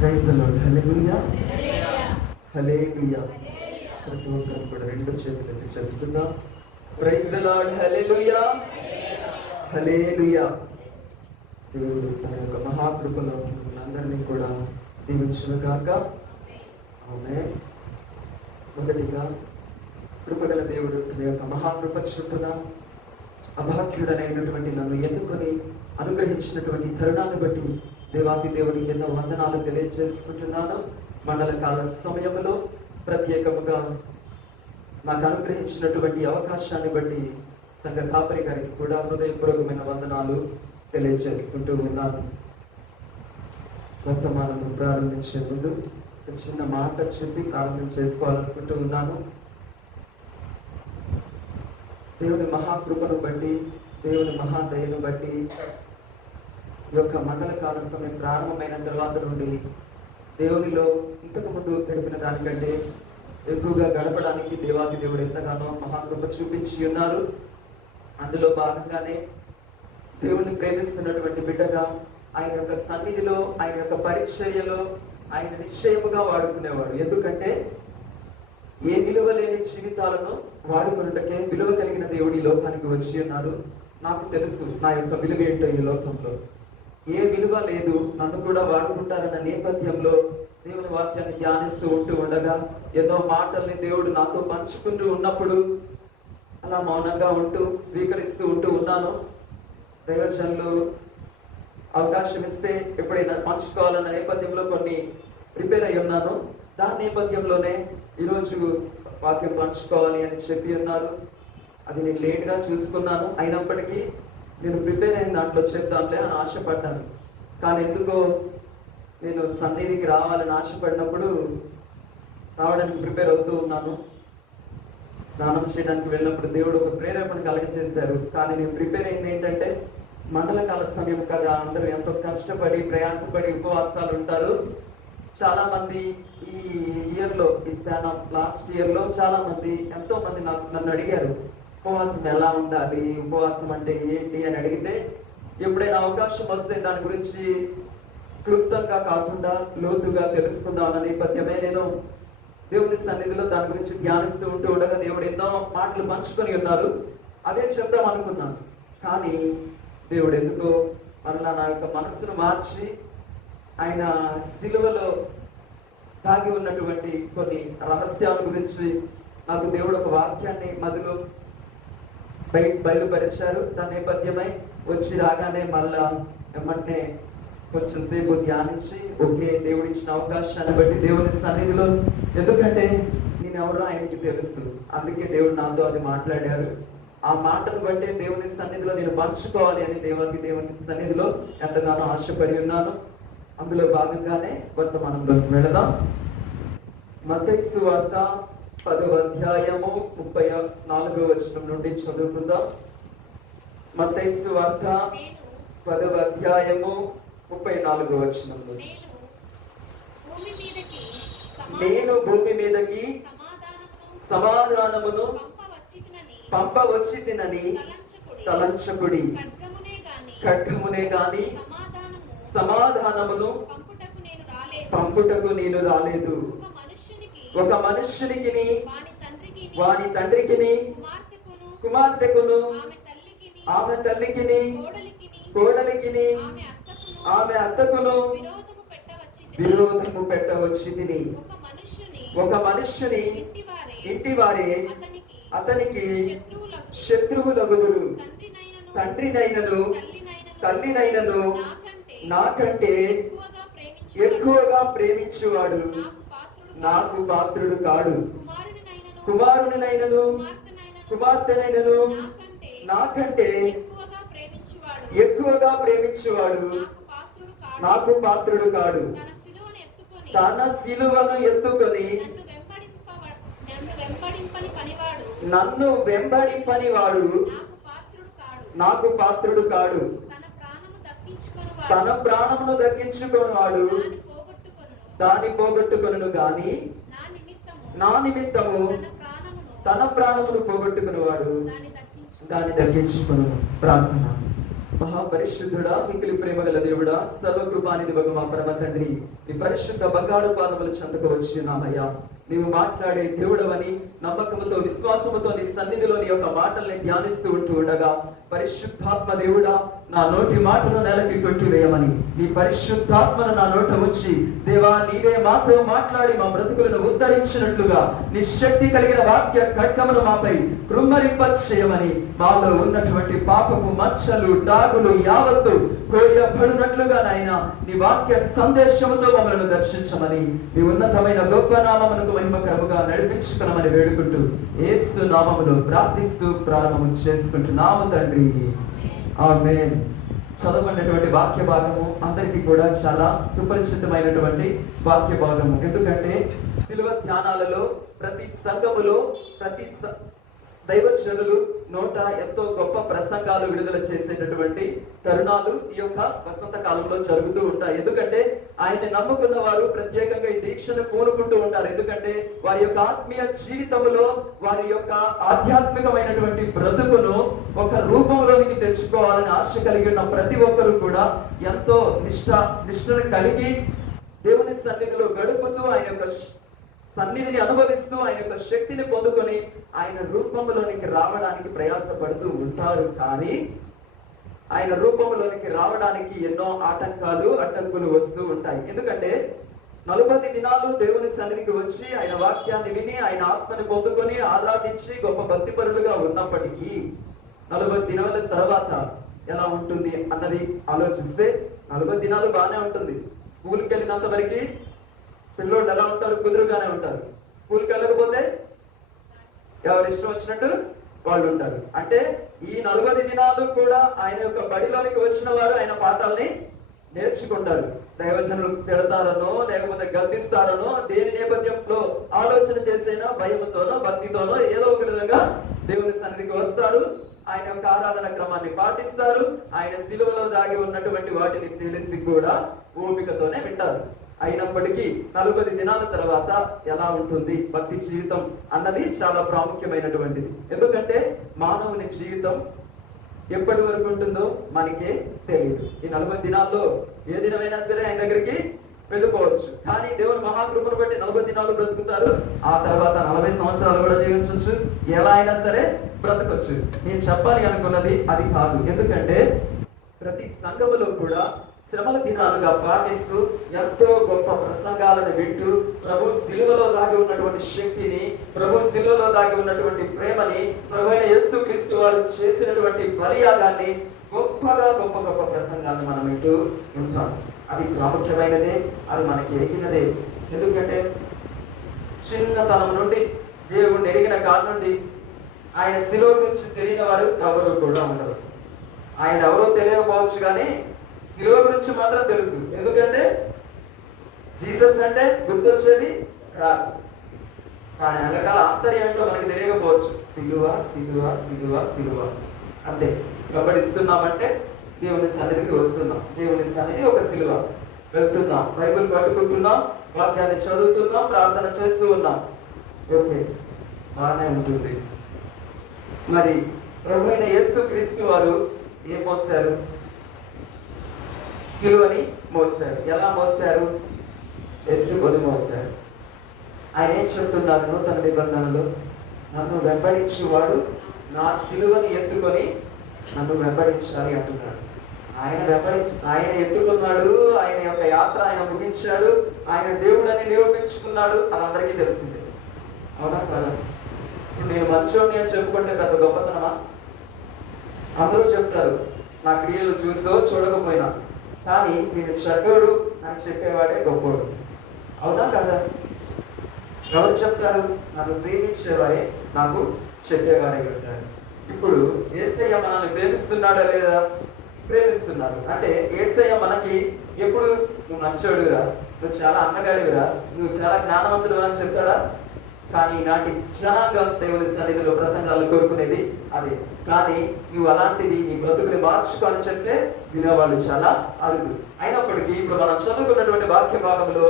Praise the Lord. Hallelujah, hallelujah. ప్రతి ఒక్కరు కూడా రెండు చేతులు ఎత్తి చదువుకుందాం. Praise the Lord. Hallelujah, hallelujah. దేవుడు తన యొక్క మహాకృపలో మనందరినీ కూడా దీవించును గాక. ఆమేన్. మొదటిగా కృపగల దేవుడు తన యొక్క మహాకృప చొప్పున అభాగ్యుడనైనటువంటి నన్ను ఎన్నుకొని అనుగ్రహించినటువంటి తరుణాన్ని బట్టి దేవాది దేవునికి ఎన్నో వందనాలు తెలియజేసుకుంటున్నాను. మండల కాల సమయంలో ప్రత్యేకముగా నాకు అనుగ్రహించినటువంటి అవకాశాన్ని బట్టి సంఘ కాపరి గారికి కూడా హృదయపూర్వకమైన వందనాలు తెలియజేసుకుంటూ ఉన్నాను. వర్తమానము ప్రారంభించే ముందు ఒక చిన్న మాట చెప్పి ప్రారంభం చేసుకోవాలనుకుంటూ ఉన్నాను. దేవుని మహాకృపను బట్టి, దేవుని మహాదయను బట్టి ఈ యొక్క మండల కాల సమయం ప్రారంభమైన తర్వాత నుండి దేవునిలో ఇంతకు ముందు గడిపిన దానికంటే ఎక్కువగా గడపడానికి దేవాది దేవుడు ఎంతగానో మహాకృప చూపించి ఉన్నారు. అందులో భాగంగానే దేవుని ప్రేమిస్తున్నటువంటి బిడ్డగా ఆయన యొక్క సన్నిధిలో, ఆయన యొక్క పరిచర్యలో ఆయన నిశ్చయముగా వాడుకునేవాడు. ఎందుకంటే ఏ విలువ లేని జీవితాలను వాడుకున్నటకే విలువ కలిగిన దేవుడు ఈ లోకానికి వచ్చి ఉన్నారు. నాకు తెలుసు నా యొక్క విలువ ఏంటో ఈ లోకంలో. ఏ విలువ లేదు, నన్ను కూడా వాడుకుంటారన్న నేపథ్యంలో దేవుని వాక్యాన్ని ధ్యానిస్తూ ఉండగా ఎన్నో మాటల్ని దేవుడు నాతో పంచుకుంటూ ఉన్నప్పుడు అలా మౌనంగా స్వీకరిస్తూ ఉన్నాను. దైవజనులు అవకాశం ఇస్తే ఎప్పుడైనా పంచుకోవాలన్న నేపథ్యంలో కొన్ని ప్రిపేర్ అయి ఉన్నాను. దాని నేపథ్యంలోనే ఈరోజు వాక్యం పంచుకోవాలి అని చెప్పి ఉన్నారు. అది నేను లేట్గా చూసుకున్నాను. అయినప్పటికీ నేను ప్రిపేర్ అయిన దాంట్లో చెప్తానులే అని ఆశపడ్డాను. కానీ ఎందుకో నేను సన్నిధికి రావాలని ఆశపడినప్పుడు రావడానికి ప్రిపేర్ అవుతూ ఉన్నాను. స్నానం చేయడానికి వెళ్ళినప్పుడు దేవుడు ఒక ప్రేరేపణ కలగజేశారు. కానీ నేను ప్రిపేర్ అయింది ఏంటంటే మండల కాల సమయం కదా, అందరూ ఎంతో కష్టపడి ప్రయాసపడి ఉపవాసాలు ఉంటారు. చాలా మంది ఈ ఇయర్లో, ఈ స్పాన్ ఆఫ్ లాస్ట్ ఇయర్లో చాలా మంది, ఎంతో మంది నన్ను అడిగారు ఉపవాసం ఎలా ఉండాలి, ఉపవాసం అంటే ఏంటి అని అడిగితే ఎప్పుడైనా అవకాశం వస్తే దాని గురించి క్లుప్తంగా కాకుండా లోతుగా తెలుసుకుందాం అన్న నేపథ్యమే నేను దేవుని సన్నిధిలో దాని గురించి ధ్యానిస్తూ ఉండగా దేవుడు ఎన్నో మాటలు పంచుకొని ఉన్నారు. అదే చెప్దాం అనుకున్నాను. కానీ దేవుడు ఎందుకో మరలా నా యొక్క మనస్సును మార్చి ఆయన సిలువలో దాగి ఉన్నటువంటి కొన్ని రహస్యాల గురించి నాకు దేవుడు ఒక వాక్యాన్ని మదిలో బయలుపరిచారు. దాని నేపథ్యమై వచ్చి రాగానే మళ్ళా వెంటనే కొంచెం సేపు ధ్యానించి ఓకే, దేవుడు ఇచ్చిన అవకాశాన్ని బట్టి దేవుని సన్నిధిలో, ఎందుకంటే నేను ఎవరో ఆయనకి తెలుసు, అందుకే దేవుడు నాతో అది మాట్లాడారు. ఆ మాటను బట్టి దేవుని సన్నిధిలో నేను పంచుకోవాలి అని దేవుని సన్నిధిలో ఎంతగానో ఆశపడి ఉన్నాను. అందులో భాగంగానే వర్తమానంలోకి వెళదాం. మత్తయి సువార్త 10వ అధ్యాయము 34వ వచనం నుండి చదువుకుందాం. మత్తయి సువార్త 10వ అధ్యాయము 34వ వచనం నుంచి. నేను భూమి మీదకి సమాధానమును పంపవచ్చితినని తలంచకుడి. ఖడ్గమునే గాని సమాధానమును పంపుటకు నేను రాలేదు. ఒక మనుష్యునికి వాని తండ్రికి కుమార్తెకును ఆమె తల్లికి కోడలికి ఆమె అత్తకును విరోధము పెట్టవచ్చితిని. ఒక మనుష్యుని ఇంటి వారే అతనికి శత్రువులగుదురు. తండ్రినైనను తల్లినైనను నాకంటే ఎక్కువగా ప్రేమించువాడు నాకు పాత్రుడు కాడు. కుమారునినైనను కుమార్తెనైనను నాకంటే ఎక్కువగా ప్రేమించువాడు నాకు పాత్రుడు కాడు. తన సిలువను ఎత్తుకొని నన్ను వెంబడింపని వాడు నాకు పాత్రుడు కాడు. తన ప్రాణమును దక్కించుకొని వాడు దాన్ని పోగొట్టుకొనును గాని నా నిమిత్తము తన ప్రాణమును పోగొట్టుకుని వాడు దాన్ని దక్కించుకొను. ప్రార్థన. మహాపరిశుద్ధుడా, మిక్కిలి ప్రేమ గల దేవుడా, సర్వకృపానిధి భగ మా పరమ తండ్రి, నీ పరిశుద్ధ బంగారు పాదముల చెంతకు వచ్చినామయ్యా. నీవు మాట్లాడే దేవుడవని నమ్మకముతో విశ్వాసముతో నీ సన్నిధిలో నీ యొక్క మాటల్ని ధ్యానిస్తూ ఉండగా, పరిశుద్ధాత్మ దేవుడా, నా నోటి మాటను నెలకి కొట్టివేయమని నీ పరిశుద్ధాత్మను నా నోట ఉంచి, దేవా నీవే మాతో మాట్లాడి మా బ్రతుకులను ఉద్ధరించినట్లుగా నీ శక్తి కలిగిన వాక్య ఖడ్గమును మాపై కృమ్మరింప చేయమని, మాలో ఉన్నటువంటి పాపపు మచ్చలు డాగులు యావత్తు కోయబడినట్లుగా నాయన నీ వాక్య సందేశముతో మమ్మల్ని దర్శించమని, నీ ఉన్నతమైన గొప్ప నామమునకు మహిమకరముగా నడిపించుకునమని వేడుకుంటూ యేసు నామములో ప్రార్థిస్తూ ప్రారంభం చేసుకుంటున్నాము తండ్రి. ఆమేన్. చదవబడినటువంటి వాక్య భాగము అందరికీ కూడా చాలా సుపరిచితమైనటువంటి వాక్య భాగము. ఎందుకంటే శిలువ ధ్యానాలలో ప్రతి సంఘములో ప్రతి దైవజనులు నోట ఎంతో గొప్ప ప్రసంగాలు విడుదల చేసేటటువంటి తరుణాలు ఈ యొక్క వసంత కాలంలో జరుగుతూ ఉంటాయి. ఎందుకంటే ఆయన్ని నమ్ముకున్న వారు ప్రత్యేకంగా ఈ దీక్షను పూనుకుంటూ ఉంటారు. ఎందుకంటే వారి యొక్క ఆత్మీయ జీవితంలో వారి యొక్క ఆధ్యాత్మికమైనటువంటి బ్రతుకును ఒక రూపంలోనికి తెచ్చుకోవాలని ఆశ కలిగి ఉన్న ప్రతి ఒక్కరు కూడా ఎంతో నిష్ఠను కలిగి దేవుని సన్నిధిలో గడుపుతూ ఆయన యొక్క సన్నిధిని అనుభవిస్తూ ఆయన యొక్క శక్తిని పొందుకొని ఆయన రూపంలోనికి రావడానికి ప్రయాసపడుతూ ఉంటారు. కానీ ఆయన రూపంలోనికి రావడానికి ఎన్నో ఆటంకాలు అడ్డంకులు వస్తూ ఉంటాయి. ఎందుకంటే 40 దినాలు దేవుని సన్నిధికి వచ్చి ఆయన వాక్యాన్ని విని ఆయన ఆత్మని పొందుకొని ఆరాధించి గొప్ప భక్తిపరులుగా ఉన్నప్పటికీ 40 దినాల తర్వాత ఎలా ఉంటుంది అన్నది ఆలోచిస్తే 40 దినాలు బాగానే ఉంటుంది. స్కూల్కి వెళ్ళినంత వరకు పిల్లోళ్ళు ఎలా ఉంటారు? కుదురుగానే ఉంటారు. స్కూల్కి వెళ్ళకపోతే ఎవరు ఇష్టం వచ్చినట్టు వాళ్ళు ఉంటారు. అంటే ఈ 40 దినాలు కూడా ఆయన యొక్క బడిలోనికి వచ్చిన వారు ఆయన పాఠాలని నేర్చుకుంటారు. దైవజనులు తిడతారనో లేకపోతే గద్దిస్తారనో దేని నేపథ్యంలో ఆలోచన చేసేనా భయంతోనో భక్తితోనో ఏదో ఒక విధంగా దేవుని సన్నిధికి వస్తారు. ఆయన యొక్క ఆరాధన క్రమాన్ని పాటిస్తారు. ఆయన శిలువలో దాగి ఉన్నటువంటి వాటిని తెలిసి కూడా ఓపికతోనే వింటారు. అయినప్పటికీ 40 దినాల తర్వాత ఎలా ఉంటుంది భక్తి జీవితం అన్నది చాలా ప్రాముఖ్యమైనటువంటిది. ఎందుకంటే మానవుని జీవితం ఎప్పటి వరకు ఉంటుందో మనకే తెలియదు. ఈ 40 దినాల్లో ఏ దినమైనా సరే ఆయన దగ్గరికి వెళ్ళిపోవచ్చు. కానీ దేవుని మహాకృపను బట్టి 40 దినాలు బ్రతుకుతారు. ఆ తర్వాత 40 సంవత్సరాలు కూడా జీవించవచ్చు. ఎలా అయినా సరే బ్రతకొచ్చు. నేను చెప్పాలి అనుకున్నది అది కాదు. ఎందుకంటే ప్రతి సంఘములో కూడా శ్రమల దినాలుగా పాటిస్తూ ఎంతో గొప్ప ప్రసంగాలను వింటూ ప్రభు శిలువలో దాగి ఉన్నటువంటి శక్తిని, ప్రభు శిలువలో దాగి ఉన్నటువంటి ప్రేమని, ప్రభు అయిన యేసుక్రీస్తు వారు చేసినటువంటి బలియాగాన్ని గొప్ప ప్రసంగాన్ని మనం వింటూ ఉంటాం. అది ప్రాముఖ్యమైనదే, అది మనకి ఎరిగినదే. ఎందుకంటే చిన్నతనం నుండి దేవుణ్ణి ఎరిగిన కాడ నుండి ఆయన శిలువ గురించి తెలియని వారు ఎవరు కూడా ఉండరు. ఆయన ఎవరో తెలియకపోవచ్చు కానీ శిలువ గురించి మాత్రం తెలుసు. ఎందుకంటే జీసస్ అంటే గుర్తొచ్చేది క్రాస్. కానీ వెనకాల ఆంతర్యం ఏంటో మనకి తెలియకపోవచ్చు. సిలువ సిలువ సిలువ సిలువ అంతే. వెంబడిస్తున్నామంటే దేవుని సన్నిధికి వస్తున్నాం. దేవుని సన్నిధి ఒక సిలువ. వెళ్తున్నాం, బైబిల్ పట్టుకుంటున్నాం, వాక్యాన్ని చదువుతున్నాం, ప్రార్థన చేస్తూ ఉన్నాం. ఓకే, బాగానే ఉంటుంది. మరి ప్రభు అయిన యేసుక్రీస్తు వారు ఏం మోసారు? సిలువని మోసారు. ఎలా మోసారు? ఎత్తుకొని మోసారు. ఆయన ఏం చెప్తున్నారు నూతన నిబంధనలో? నన్ను వెంబడించేవాడు నా సిలువని ఎత్తుకొని నన్ను వెంబడించాలి అంటున్నాడు. ఆయన ఎత్తుకున్నాడు. ఆయన యొక్క యాత్ర ఆయన ముగించాడు. ఆయన దేవుడని నిరూపించుకున్నాడు. అది అందరికీ తెలిసిందే. అవునా కాదా? ఇప్పుడు నేను మంచోడిని అని చెప్పుకుంటే పెద్ద గొప్పతనమా? అందరూ చెప్తారు నా క్రియలు చూసో చూడకపోయినా. కానీ నేను చెడ్డోడు అని చెప్పేవాడే గొప్పోడు. అవునా కదా? ఎవరు చెప్తారు? నన్ను ప్రేమించేవారే నాకు చెప్పేవారే ఉంటారు. ఇప్పుడు యేసయ్య మనల్ని ప్రేమిస్తున్నాడా లేదా? ప్రేమిస్తున్నారు. అంటే యేసయ్య మనకి ఎప్పుడు నువ్వు మంచోడురా, నువ్వు చాలా అందగాడివిరా, నువ్వు చాలా జ్ఞానవంతుడు అని చెప్తాడా? కానీ ఈనాటి జనాంగం దేవుని సన్నిధిలో ప్రసంగాలు కోరుకునేది అదే. కానీ నువ్వు అలాంటిది నీ బ్రతుకుని మార్చుకో అని చెప్తే వినేవాళ్ళు చాలా అరుదు. అయినప్పటికీ ఇప్పుడు మనం చదువుకున్నటువంటి వాక్య భాగంలో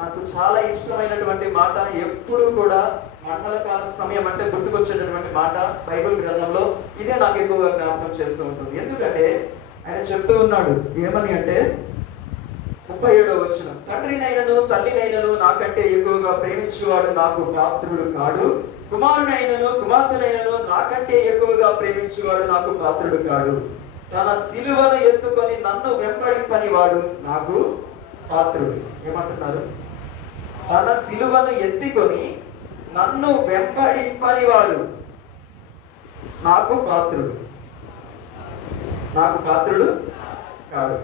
నాకు చాలా ఇష్టమైనటువంటి మాట, ఎప్పుడు కూడా మండలకాల సమయం అంటే గుర్తుకొచ్చేటటువంటి మాట బైబిల్ గ్రంథంలో ఇదే నాకు ఎక్కువగా జ్ఞాపకం చేస్తూ ఉంటుంది. ఎందుకంటే ఆయన చెప్తూ ఉన్నాడు ఏమని అంటే 37వ వచనం, తండ్రినైనను తల్లినైనను నాకంటే ఎక్కువగా ప్రేమించువాడు నాకు పాత్రుడు కాడు, కుమారునైనను కుమార్తెనైనను నాకంటే ఎక్కువగా ప్రేమించువాడు నాకు పాత్రుడు కాడు, తన సిలువను ఎత్తుకొని నన్ను వెంబడింపని వాడు నాకు పాత్రుడు. ఏమంటున్నారు? తన సిలువను ఎత్తుకొని నన్ను వెంబడింపని వాడు నాకు పాత్రుడు కాదు.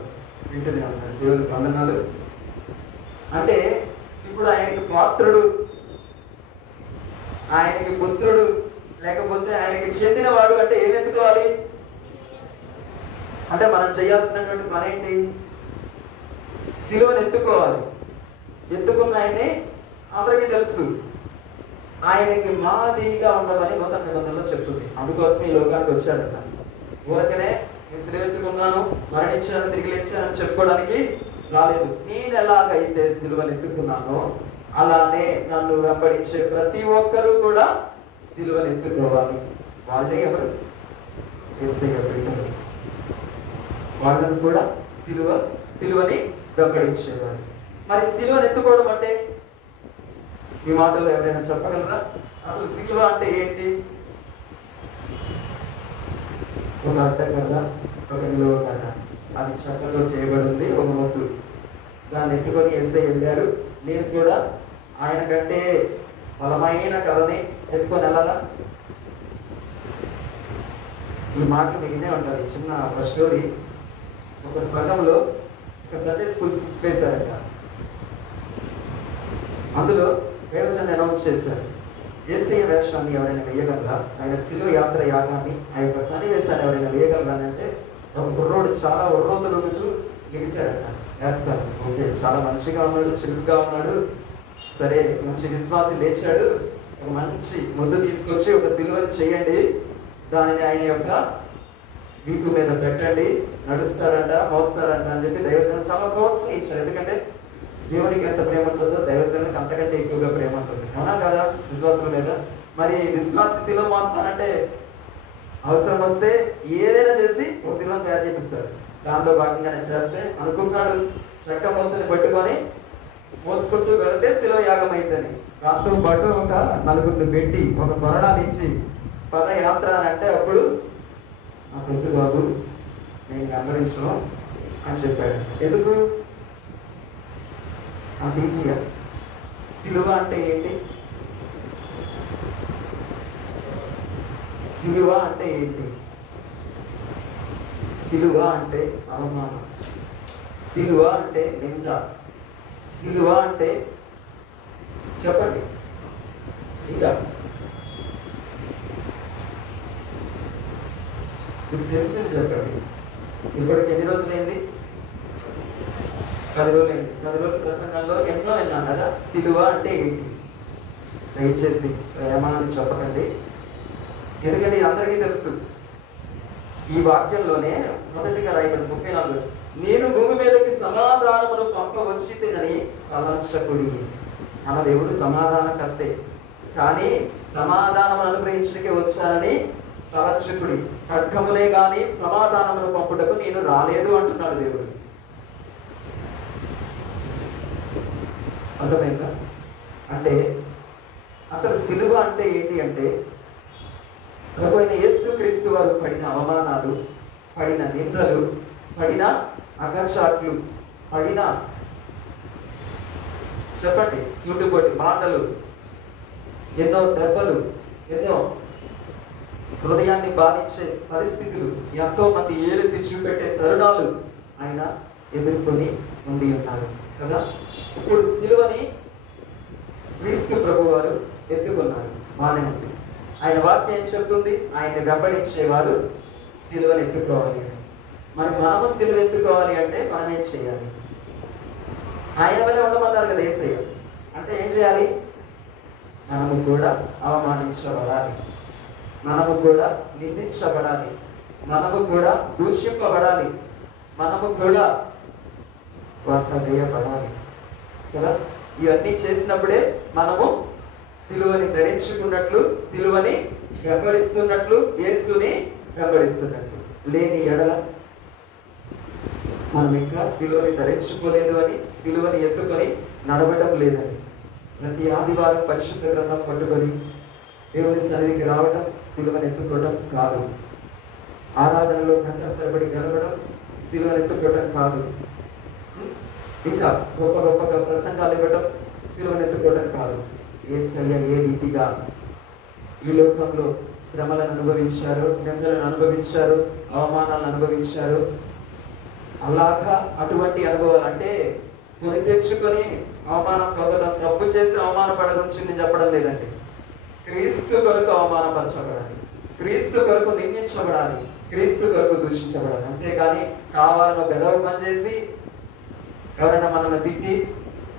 వింటూనే ఉన్నాడు. దేవుని వందనాలు. అంటే ఇప్పుడు ఆయనకి పాత్రుడు, ఆయనకి పుత్రుడు, లేకపోతే ఆయనకి చెందినవాడు అంటే ఏం ఎత్తుకోవాలి? అంటే మనం చేయాల్సినటువంటి పని ఏంటి? సిలువను ఎత్తుకోవాలి. ఎత్తుకున్న ఆయన్ని అందరికీ తెలుసు. ఆయనకి మాదిరిగా ఉండమని నూతన నిబంధనలో చెప్తుంది. అందుకోసం ఈ లోకానికి వచ్చాడట. ఊరకనే నేను సిలువ ఎత్తుకున్నాను, మరణించాను, తిరిగి లేచానని చెప్పుకోవడానికి రాలేదు. నేను ఎలాగైతే సిలువను ఎత్తుకున్నానో అలానే నన్ను వెంబడించే ప్రతి ఒక్కరూ కూడా సిలువను ఎత్తుకోవాలి. వాళ్ళే ఎవరు? యేసయ్య బిడ్డలు. వాళ్ళను కూడా సిలువని వెంబడించేవారు. మరి సిలువను ఎత్తుకోవడం అంటే ఈ మాటల్లో ఎవరైనా చెప్పగలరా? అసలు సిలువ అంటే ఏంటి? ఒక అడ్డకర్ర, ఒక నిలువ కర్ర, అది చెక్కతో చేయబడింది, ఒక మొద్దు. దాన్ని ఎత్తుకొని యేసయ్య వెళ్ళారు. నేను కూడా ఆయన కంటే బలమైన కర్రని ఎత్తుకొని వెళ్ళాలా? ఈ మాట మిగిలినే ఉంటుంది. చిన్న ఒక స్టోరీ. ఒక సంఘంలో ఒక సండే స్కూల్స్ వేశారట. అందులో వేదజన్ అనౌన్స్ చేశారు, యేసయ్య వేషాన్ని ఎవరైనా వేయగలరా, ఆయన శిలువ యాత్ర యాగాన్ని, ఆ యొక్క సన్నివేశాన్ని ఎవరైనా వేయగలరా అంటే ఒక కుర్రోడు చాలా ఉర్రోతులుగుతూ లిగిశాడట. వేస్తాడు. ఓకే, చాలా మంచిగా ఉన్నాడు, చిరుగ్గా ఉన్నాడు, సరే మంచి విశ్వాసి లేచాడు, ఒక మంచి ముద్దు తీసుకొచ్చి ఒక సిలువని చేయండి, దానిని ఆయన యొక్క వీపు మీద పెట్టండి, నడుస్తారంట, మోస్తారంట అని చెప్పి దైవజనం చాలా ప్రోత్సహించారు. ఎందుకంటే దేవునికి ఎంత ప్రేమ ఉంటుందో దైవజనానికి అంతకంటే ఎక్కువగా ప్రేమ ఉంటుంది. అవునా కదా? విశ్వాసం మీద. మరి విశ్వాసి శిలువ మోస్తానంటే అవసరం వస్తే ఏదైనా చేసి ఒక శిలువను తయారు చేపిస్తాడు. దానిలో భాగంగానే చేస్తే అనుకున్నాడు, చెక్క మొత్తుని పట్టుకొని మోసుకుంటూ వెళితే శిలువ యాగం అయిద్దని. దాంతో పాటు ఒక 4 పెట్టి ఒక కొరడాలు ఇచ్చి పదయాత్ర అని అంటే అప్పుడు నాకు వద్దు బాబు, నేను గమనించను అని చెప్పాడు. ఎందుకు? అంత ఈజీగా. సిలువ అంటే ఏంటి? సిలువ అంటే ఏంటి? సిలువ అంటే అవమానం, సిలువ అంటే నింద, సిలువ అంటే చెప్పండి ఇంకా మీకు తెలిసింది చెప్పండి. ఇప్పటికి ఎన్ని రోజులైంది? 10 రోజులైంది. 10 రోజుల ప్రసంగంలో ఎన్నో విన్నాను కదా. సిలువ అంటే ఏంటి? దయచేసి ప్రేమ అని చెప్పకండి, ఎందుకంటే ఇది అందరికీ తెలుసు. ఈ వాక్యంలోనే మొదటిగా రాయబడింది 34, నేను భూమి మీదకి సమాధానమును పంపవచ్చితినని తలంచకుడి. మన దేవుడు సమాధానకర్తే, కానీ సమాధానమును అనుగ్రహించడానికి వచ్చానని తలంచకుడి. ఖడ్గమునే గాని సమాధానమును పంపుటకు నేను రాలేదు అంటున్నాడు దేవుడు. అర్థమైందా? అంటే అసలు సిలువ అంటే ఏంటి అంటే ప్రభువైన యేసుక్రీస్తు వారు పడిన అవమానాలు, పడిన నిందలు, పడిన అగచాట్లు, పడిన చెప్పండి సూటిపోటి మాటలు, ఎన్నో దెబ్బలు, ఎన్నో హృదయాన్ని బాధించే పరిస్థితులు, ఎంతో మంది ఏలెత్తి చూపెట్టే తరుణాలు ఆయన ఎదుర్కొని ఉండి ఉన్నారు కదా. ఇప్పుడు సిలువని క్రీస్తు ప్రభు వారు ఎత్తుకున్నారు, బాగానే ఉంది. ఆయన వాక్యం ఏం చెప్తుంది? ఆయన వెంబడించేవారు సిలువను ఎత్తుకోవాలి అని. మరి మనము సిలువ ఎత్తుకోవాలి అంటే మనం ఏం చేయాలి? ఆయన వల్ల ఉండమన్నారు కదా యేసయ్య. అంటే ఏం చేయాలి? మనము కూడా అవమానించబడాలి, మనము కూడా నిందించబడాలి, మనము కూడా దూషింపబడాలి, మనము కూడా వార్త వేయబడాలి కదా. ఇవన్నీ చేసినప్పుడే మనము సిలువని ధరించుకున్నట్లు, సిలువని వెంబడిస్తున్నట్లు, యేసుని వెంబడిస్తున్నట్లు. లేని ఎడల మనం ఇంకా సిలువని ధరించుకోలేదు అని, సిలువని ఎత్తుకొని నడవడం లేదని, ప్రతి ఆదివారం పరిశుద్ధ గ్రంథం పట్టుకొని దేవుని సన్నిధికి రావడం సిలువని ఎత్తుకోవడం కాదు. ఆరాధనలో గంటల తరబడి గడపడం సిలువని ఎత్తుకోవడం కాదు. ఇంకా గొప్ప గొప్పగా ప్రసంగాలు ఇవ్వడం సిలువని ఎత్తుకోవడం కాదు. యేసయ్య ఏ రీతిగా ఈ లోకంలో శ్రమలను అనుభవించారు, నిందలను అనుభవించారు, అవమానాలను అనుభవించారు, అలాగా అటువంటి అనుభవాలు అంటే కొని తెచ్చుకొని అవమానం పొందడం, తప్పు చేసి అవమానపడ గురించి నేను చెప్పడం లేదండి. క్రీస్తు కొరకు అవమానపరచబడాలి, క్రీస్తు కొరకు నిందించబడాలి, క్రీస్తు కొరకు దూషించబడాలి. అంతేగాని కావాలని గెలవ పనిచేసి ఎవరైనా మనల్ని తిట్టి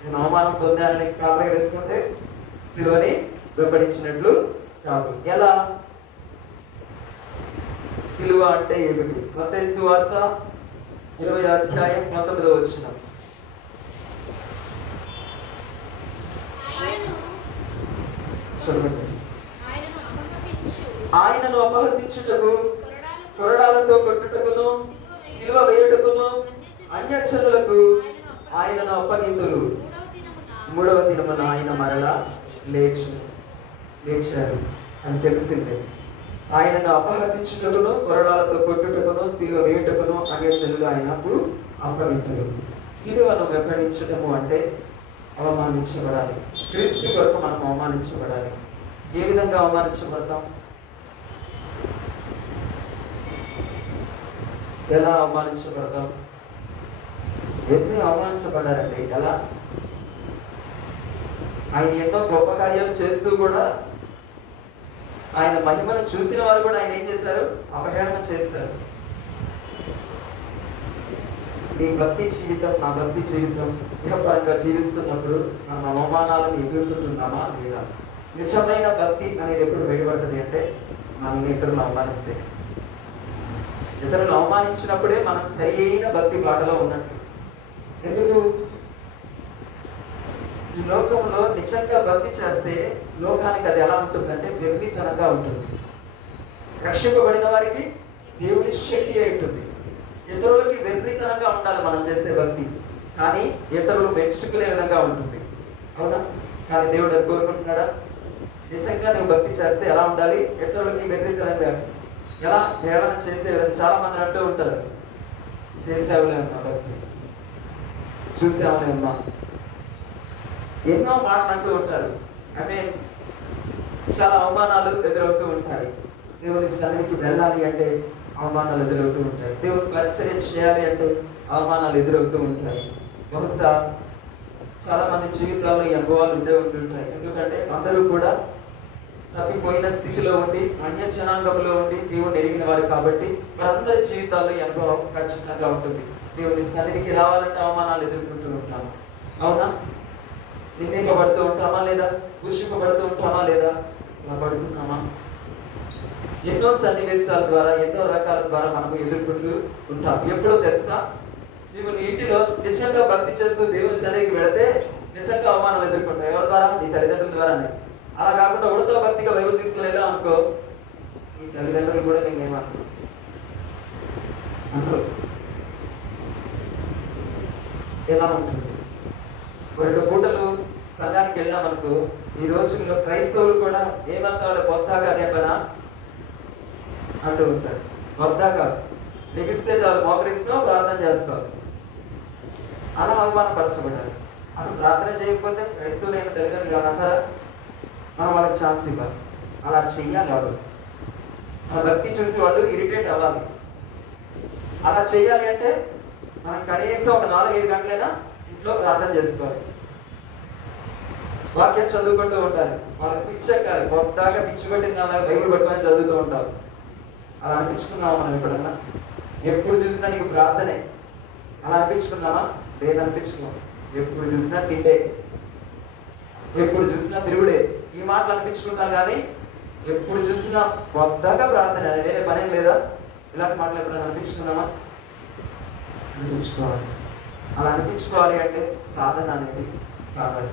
నేను అవమానం పొందానని కారణంగా తీసుకుంటే సిలువని వెంబడించినట్లు కాదు. ఎలా? సిలువ అంటే ఏమిటి? మత్తయి సువార్త 20వ అధ్యాయం 19వ వచనం. ఆయనను అపహసించుటకు, కొరడాలతో కొట్టుటకును, సిలువ వేయుటకును అన్యజనులకు ఆయనను అప్పగింతులు. 3వ దినమున ఆయన మరలా లేచారు అని తెలిసిందే. ఆయనను అపహసించుటకును, కొరడాలతో కొట్టుటకును, సిలువ వేయుటకును అన్యజనులు ఆయనకు అప్పగింతులు. సిలువను వెంబడించడము అంటే అవమానించబడాలి. క్రీస్తు కొరకు మనం అవమానించబడాలి. ఏ విధంగా అవమానించబడతాం? ఎలా అవమానించబడతాం? యేసయ్య అవమానించబడ్డారండి. ఎలా? ఆయన ఎన్నో గొప్ప కార్యాలు చేస్తూ కూడా ఆయన మహిమను చూసిన వారు కూడా ఆయన ఏం చేశారు? అవహేళన చేశారు. నీ భక్తి జీవితం, నా భక్తి జీవితం ఇహపరంగా జీవిస్తున్నప్పుడు మన అవమానాలను ఎదుర్కొంటున్నామా లేదా? నిజమైన భక్తి అనేది ఎప్పుడు బయటపడుతుంది అంటే మనల్ని ఇతరులు అవమానిస్తే. ఇతరులు అవమానించినప్పుడే మనం సరి అయిన భక్తి బాటలో ఉన్నట్టు. ఎందుకు? ఈ లోకంలో నిజంగా భక్తి చేస్తే లోకానికి అది ఎలా ఉంటుందంటే వెర్రితనంగా ఉంటుంది. రక్షింపబడిన వారికి దేవుని శక్తి అయి ఉంటుంది. ఇతరులకి వెర్రితనంగా ఉండాలి మనం చేసే భక్తి, కానీ ఇతరులు మెచ్చుకునే విధంగా ఉంటుంది. అవునా? కానీ దేవుడు అది కోరుకుంటున్నాడా? నిజంగా నువ్వు భక్తి చేస్తే ఎలా ఉండాలి? ఇతరులకి వెర్రితనంగా, ఎలా హేళన చేసే విధంగా. చాలా మంది అంటూ ఉంటారు, చేసావులే అమ్మా భక్తి, చూసావులే అమ్మా, ఎన్నో మాటలు అంటూ ఉంటారు. చాలా అవమానాలు ఎదురవుతూ ఉంటాయి. దేవుని సన్నిధికి వెళ్ళాలి అంటే అవమానాలు ఎదురవుతూ ఉంటాయి. దేవుని పరిచర్య చేయాలి అంటే అవమానాలు ఎదురవుతూ ఉంటాయి. బహుశా చాలా మంది జీవితాల్లో ఈ అనుభవాలు ఉంటుంటాయి. ఎందుకంటే అందరూ కూడా తప్పిపోయిన స్థితిలో ఉండి, అన్య జనాంగంలో ఉండి దేవుని ఎరిగిన వారు కాబట్టి వారందరి జీవితాల్లో ఈ అనుభవం ఖచ్చితంగా ఉంటుంది. దేవుని సన్నిధికి రావాలంటే అవమానాలు ఎదుర్కొంటూ ఉంటాము. అవునా? నిందింపబడుతూ ఉంటామా లేదా? దూషింపబడుతూ ఉంటామా లేదా? అలా పడుతున్నామా? ఎన్నో సన్నివేశాల ద్వారా, ఎన్నో రకాల ద్వారా మనము ఎదుర్కొంటూ ఉంటాం. ఎప్పుడో తెలుసా? నీవు నీ ఇంటిలో నిజంగా భక్తి చేస్తూ దేవుని సన్నిధికి వెళితే నిజంగా అవమానాలు ఎదుర్కొంటావు. ఎవరి ద్వారా? నీ తల్లిదండ్రుల ద్వారానే. అలా కాకుండా ఉడతో భక్తిగా బైబిల్ తీసుకుని వెళ్ళాం అనుకో, నీ తల్లిదండ్రులు కూడా నేనేమనుకో అంటారు. ఎలా ఉంటుంది? 2 పూటలు సంఘానికి వెళ్ళామనుకో, ఈ రోజుల్లో క్రైస్తవులు కూడా ఏమంటారు? కొత్తగా అదే పనా అంటూ ఉంటారు. కొత్తగా లెగిస్తే చాలు మోకరిస్తాం, ప్రార్థన చేస్తాం. అలా అవమానపరచబడాలి. అసలు ప్రార్థన చేయకపోతే క్రైస్తవులైన తల్లిదండ్రులు అంటారా? మనం వాళ్ళకి ఛాన్స్ ఇవ్వాలి. అలా చెయ్యాలి. వాళ్ళు మన భక్తి చూసి వాళ్ళు ఇరిటేట్ అవ్వాలి. అలా చెయ్యాలి అంటే మనం కనీసం ఒక 4-5 గంటలైనా ఇంట్లో ప్రార్థన చేసుకోవాలి, వాక్యం చదువుకుంటూ ఉండాలి. వాళ్ళకి పిచ్చెక్కాలి. కొత్తగా పిచ్చి పట్టింది అలా బైబిల్ పట్టుకొని చదువుతూ ఉంటారు. అలా అనిపించుకున్నామా మనం ఎప్పుడన్నా? ఎప్పుడు చూసినా నీకు ప్రార్థనే అలా అనిపించుకున్నామా? లేదనిపించుకున్నాం. ఎప్పుడు చూసినా తిండే, ఎప్పుడు చూసినా తిరుగుడే, ఈ మాటలు అనిపించుకుంటాం కానీ ఎప్పుడు చూసినా కొత్తగా ప్రార్థన, వేరే పనేం లేదా? ఇలాంటి మాటలు ఎప్పుడైనా అనిపించుకున్నామా? అనిపించుకోవాలి. అలా అనిపించుకోవాలి అంటే సాధన అనేది కావాలి.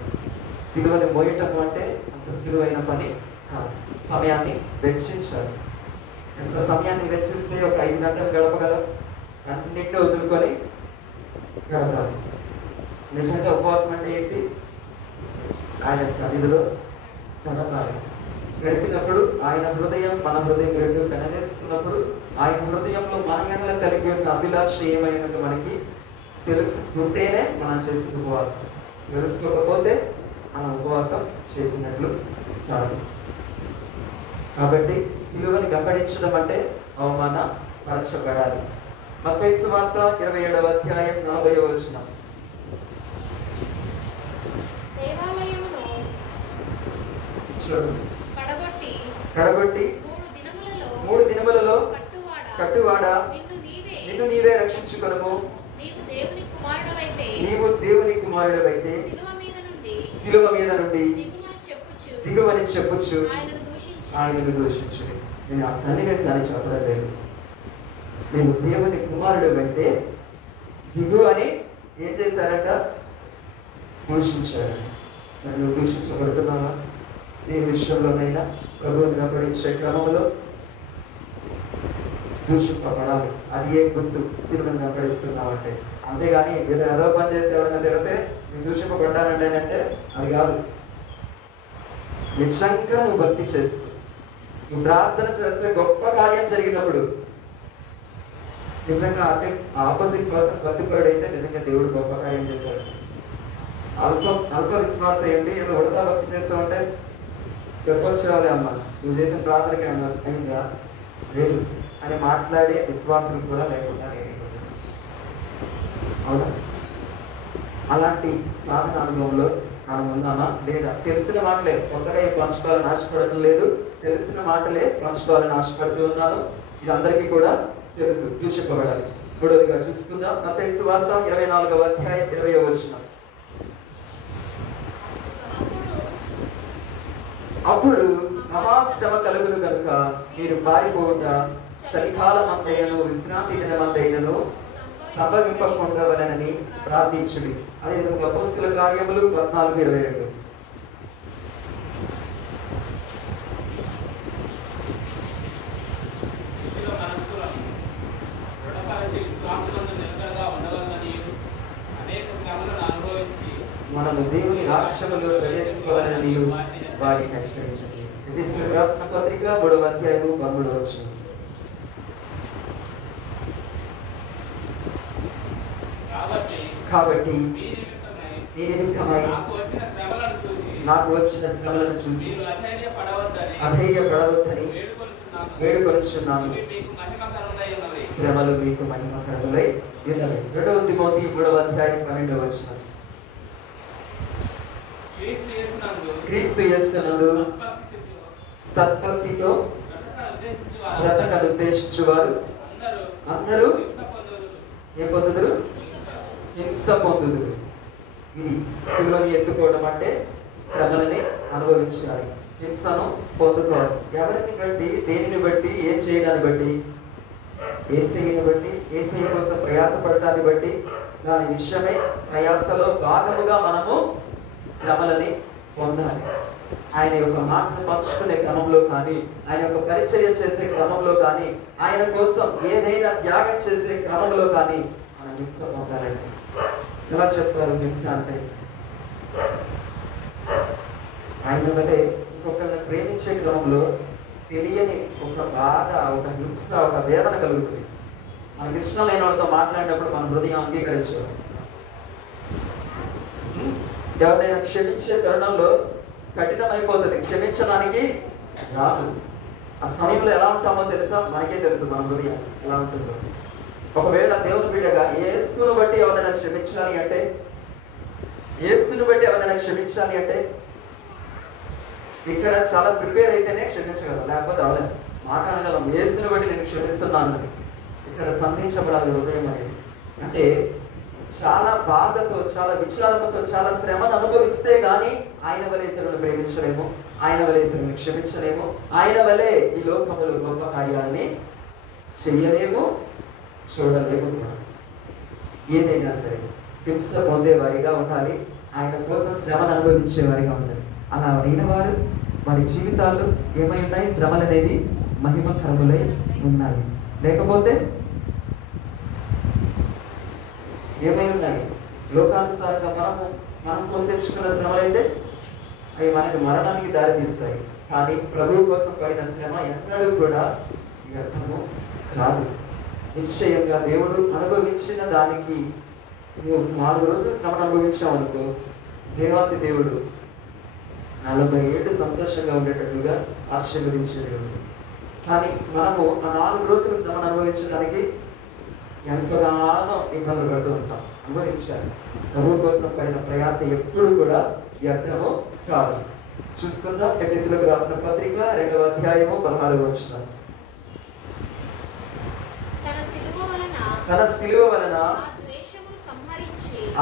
సిలువని మోయటం అంటే అంత సిలువైన పని కాదు. సమయాన్ని వెచ్చించాలి. ఎంత సమయాన్ని వెచ్చిస్తే ఒక 5 గంటలు గడపగలం, అన్నింటినీ వదులుకొని గడపాలి. నిజంగా ఉపవాసం అంటే ఏంటి? ఆయన సన్నిధిలో గడపాలి. గడిపినప్పుడు ఆయన హృదయం మన హృదయం రెండు కనవేసుకున్నప్పుడు ఆయన హృదయంలో మన మీద కలిగి ఉన్న అభిలాష ఏమైనది మనకి తెలుసుకుంటేనే మనం చేసిన ఉపవాసం. తెలుసుకోకపోతే మనం ఉపవాసం చేసినట్లు కాదు. కాబట్టి సిలువని వెంబడించడం అంటే అవమానపరచబడాలి. మత్తయి సువార్త 27వ అధ్యాయం 40వ వచనం. కడగొట్టి 3 దినములలో కట్టువాడ నిన్ను నీవే రక్షించుకొనుము. నీవు దేవుని కుమారుడవైతే సిలువ మీద నుండి దిగుమని చెప్పుచ్చు ఆయనను దూషించు. నేను ఆ సన్నివేశాన్ని చెప్పడం లేదు. నేను దేవుని కుమారుడవైతే దిగు అని ఏం చేశారంట? దూషించారు. నువ్వు దూషించబడుతున్నావా? ఏ విషయంలోనైనా ప్రభువుని వెంబడించే క్రమంలో దూషింపబడాలి. అది ఏ గుర్తు? సిలువను వెంబడిస్తున్నావంటే. అంతేగాని ఏదో పని చేసి ఎవరైనా తిడితే నేను దూషింపబడ్డానండి అంటే అది కాదు. నిజంగా నువ్వు భక్తి చేస్తూ నువ్వు ప్రార్థన చేస్తే గొప్ప కార్యం జరిగినప్పుడు నిజంగా అంటే ఆపోజిట్ పర్సన్ భక్తిపరుడైతే నిజంగా దేవుడు గొప్ప కార్యం చేశాడు. అల్ప విశ్వాసం ఏంటి? ఏదో ఉడతా భక్తి చేస్తూ ఉంటే చెప్పొచ్చు రాలే, అమ్మ నువ్వు చేసిన ప్రార్థనకి అయిందా లేదు అని మాట్లాడే విశ్వాసం కూడా లేకుండా అవునా? అలాంటి సాధన అనుభవంలో మనం ఉన్నామా లేదా? తెలిసిన మాటలే కొత్తగా పంచుకోవాలని ఆశపడటం లేదు. తెలిసిన మాటలే పంచుకోవాలని ఆశపడుతూ ఉన్నాను. ఇది అందరికీ కూడా తెలుసు. దూషింపబడాలి. మూడవదిగా చూసుకుందాం. మత్తయి సువార్త 24వ అధ్యాయం 20వ వచనం. అప్పుడు మహాశ్రమ కలుగును కనుక మీరు పారిపోవుట చలికాలం అంతైనను విశ్రాంతి దినమంతైనను సంభవింపకుండవలెనని ప్రార్థించుడి. అదేవిధంగా అపోస్తలుల కార్యములు 14:22. మనము దేవుని రాజ్యములో ప్రవేశింపవలెనని వారికి హెచ్చరించండి. ఎఫెసీయులకు రాసిన పత్రిక 3వ అధ్యాయం 13వ వచనం. కాబట్టి నీ నిమిత్తమై నాకు వచ్చిన శ్రమలను చూసి అధైర్యపడవద్దని వేడుకొనుచున్నాను. శ్రమలు మీకు మహిమకరములై ఉన్నవి. 2వ తిమోతి 3వ అధ్యాయం 12వ వచనం. క్రీస్తు యేసునందు సత్భక్తితో బ్రతకను ఉద్దేశించువారు అందరూ ఏ పొందుదురు? హింస పొందుదురు. ఇది సిలువని ఎత్తుకోవడం అంటే శ్రమలని అనుభవించాలి, హింసను పొందుకోవడం. ఎవరిని బట్టి? దేనిని బట్టి? ఏం చేయడాన్ని బట్టి? యేసయ్యని బట్టి, యేసయ్య కోసం ప్రయాసపడటాన్ని బట్టి. దాని విషయమే ప్రయాసలో భాగముగా మనము శ్రమలని పొందాలి. ఆయన యొక్క మాటను పంచుకునే క్రమంలో కానీ, ఆయన యొక్క పరిచర్య చేసే క్రమంలో కానీ, ఆయన కోసం ఏదైనా త్యాగం చేసే క్రమంలో కానీ మనం హింస పొందాలండి. ఎలా చెప్తారు హింస అంటే? ఆయన వల్లే ఇంకొకరిని ప్రేమించే క్రమంలో తెలియని ఒక బాధ, ఒక హింస, ఒక వేదన కలుగుతుంది. మనకి ఇష్టం లేని వాళ్ళతో మాట్లాడినప్పుడు మన హృదయం అంగీకరించదు. ఎవరైనా క్షమించే తరుణంలో కఠినమైపోతుంది, క్షమించడానికి రాదు. ఆ సమయంలో ఎలా ఉంటామో తెలుసా? మనకే తెలుసు మన హృదయం ఎలా ఉంటుందో. ఒకవేళ దేవుని బిడ్డగా యేసును బట్టి ఎవరైనా క్షమించాలి అంటే, యేసును బట్టి ఎవరైనా క్షమించాలి అంటే ఇక్కడ చాలా ప్రిపేర్ అయితేనే క్షమించగలం, లేకపోతే అవలేదు. మాట అనగలం, యేసును బట్టి నేను క్షమిస్తున్నాను. ఇక్కడ సంధించబడాలి హృదయం అనేది. అంటే చాలా బాధతో, చాలా విచారంతో, చాలా శ్రమను అనుభవిస్తే గాని ఆయన వలె ఇతరులను ప్రేమించలేము, ఆయన వలె ఇతరులను క్షమించలేము, ఆయన వలె ఈ లోకములో గొప్ప కార్యాలని చెయ్యలేము, చూడలేము కూడా. ఏదైనా సరే హింస పొందేవారిగా ఉండాలి, ఆయన కోసం శ్రమను అనుభవించేవారిగా ఉండాలి. అలా అయిన వారు వారి జీవితాల్లో ఏమై ఉన్నాయి? శ్రమలు అనేవి మహిమకరములై ఉన్నాయి. లేకపోతే ఏమై ఉన్నాయి? లోకానుసారంగా మనం కొని తెచ్చుకున్న శ్రమలైతే అవి మనకి మరణానికి దారి తీస్తాయి. కానీ ప్రభువు కోసం పడిన శ్రమ ఎన్నడూ కూడా వ్యర్థము కాదు. నిశ్చయంగా దేవుడు అనుభవించిన దానికి 4 రోజులు శ్రమను అనుభవించామనుకో, దేవాది దేవుడు 40 ఏళ్ళు సంతోషంగా ఉండేటట్లుగా ఆశీర్వదించే దేవుడు. కానీ మనము ఆ 4 రోజులు శ్రమను అనుభవించడానికి ఎంతగానో ఇబ్బందులు పడుతూ ఉంటాం. అనుభవించాలి. ప్రభు కోసం పడిన ప్రయాస ఎప్పుడు కూడా వ్యర్థము కాదు. చూసుకుందాం ఎఫెసీయులకు రాసిన పత్రిక 2వ అధ్యాయము 16వ వచనం. తన సిలువ వలన